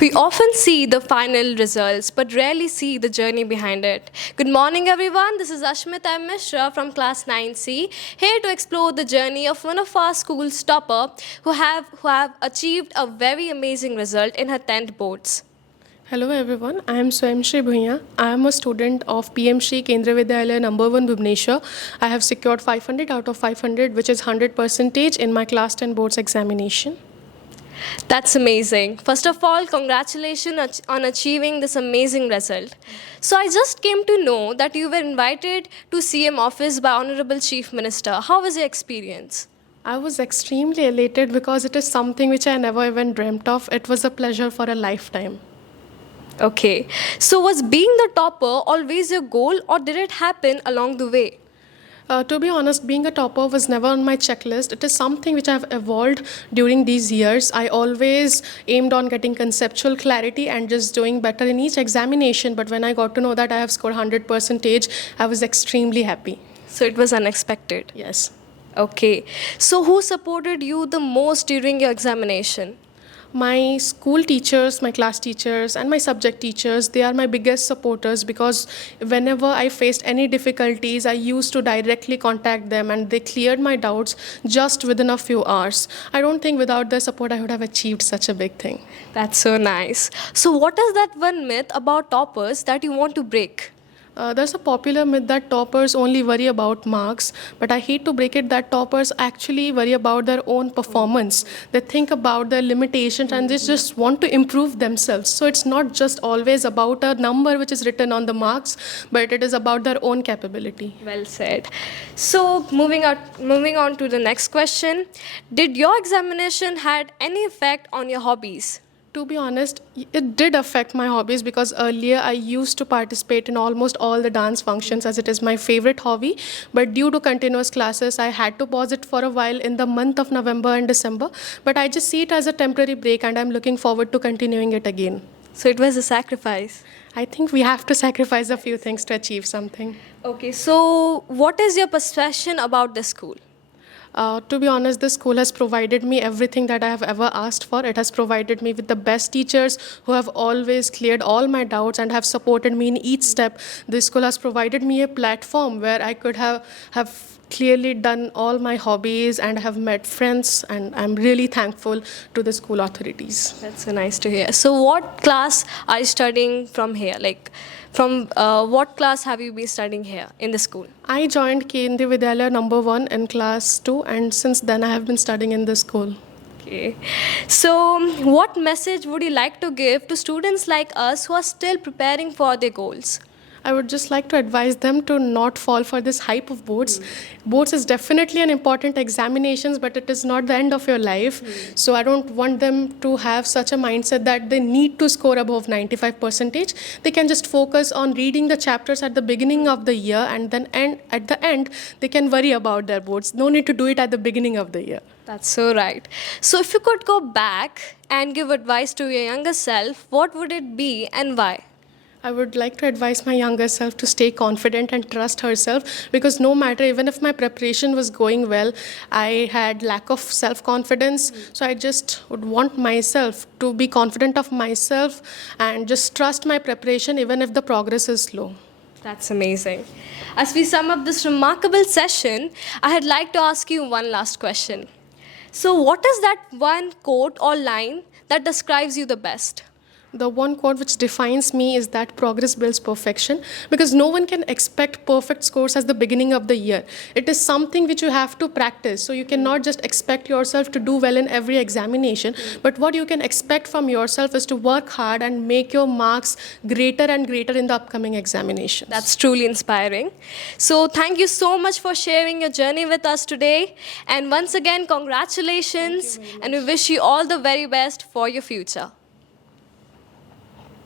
We often see the final results, but rarely see the journey behind it. Good morning, everyone. This is Ashmita Mishra from Class 9C, here to explore the journey of one of our school's topper who have achieved a very amazing result in her 10th boards. Hello everyone, I am Swayamshri Bhuiya. I am a student of PM Shri Kendra Vidyalaya number 1 Bhubaneswar. I have secured 500 out of 500, which is 100% in my class 10 boards examination. That's amazing. First of all, congratulations on achieving this amazing result. So I just came to know that you were invited to CM office by Honorable Chief Minister. How was your experience? I was extremely elated because it is something which I never even dreamt of. It was a pleasure for a lifetime. Okay. So was being the topper always your goal or did it happen along the way? To be honest, being a topper was never on my checklist. It is something which I've evolved during these years. I always aimed on getting conceptual clarity and just doing better in each examination. But when I got to know that I have scored 100%, I was extremely happy. So it was unexpected. Yes. Okay. So who supported you the most during your examination? My school teachers, my class teachers, and my subject teachers, they are my biggest supporters because whenever I faced any difficulties, I used to directly contact them and they cleared my doubts just within a few hours. I don't think without their support I would have achieved such a big thing. That's so nice. So what is that one myth about toppers that you want to break? There's a popular myth that toppers only worry about marks, but I hate to break it that toppers actually worry about their own performance. They think about their limitations and they just want to improve themselves. So it's not just always about a number which is written on the marks, but it is about their own capability. Well said. So moving on to the next question. Did your examination had any effect on your hobbies? To be honest, it did affect my hobbies because earlier I used to participate in almost all the dance functions as it is my favorite hobby. But due to continuous classes, I had to pause it for a while in the month of November and December. But I just see it as a temporary break and I'm looking forward to continuing it again. So it was a sacrifice. I think we have to sacrifice a few things to achieve something. Okay, so what is your perception about the school? To be honest, this school has provided me everything that I have ever asked for. It has provided me with the best teachers who have always cleared all my doubts and have supported me in each step. This school has provided me a platform where I could have clearly done all my hobbies and have met friends, and I'm really thankful to the school authorities. That's so nice to hear. So what class are you studying from here? Like, from what class have you been studying here in the school? I joined Kendra Vidyalaya number 1 in class 2, and since then I have been studying in this school. Okay. So what message would you like to give to students like us who are still preparing for their goals? I would just like to advise them to not fall for this hype of boards. Boards is definitely an important examinations, but it is not the end of your life. So I don't want them to have such a mindset that they need to score above 95%. They can just focus on reading the chapters at the beginning of the year and then at the end, they can worry about their boards. No need to do it at the beginning of the year. That's so right. So if you could go back and give advice to your younger self, what would it be and why? I would like to advise my younger self to stay confident and trust herself because no matter, even if my preparation was going well, I had lack of self-confidence. So I just would want myself to be confident of myself and just trust my preparation even if the progress is slow. That's amazing. As we sum up this remarkable session, I'd like to ask you one last question. So what is that one quote or line that describes you the best? The one quote which defines me is that progress builds perfection because no one can expect perfect scores at the beginning of the year. It is something which you have to practice. So you cannot just expect yourself to do well in every examination. But what you can expect from yourself is to work hard and make your marks greater and greater in the upcoming examinations. That's truly inspiring. So thank you so much for sharing your journey with us today. And once again, congratulations. And we wish you all the very best for your future.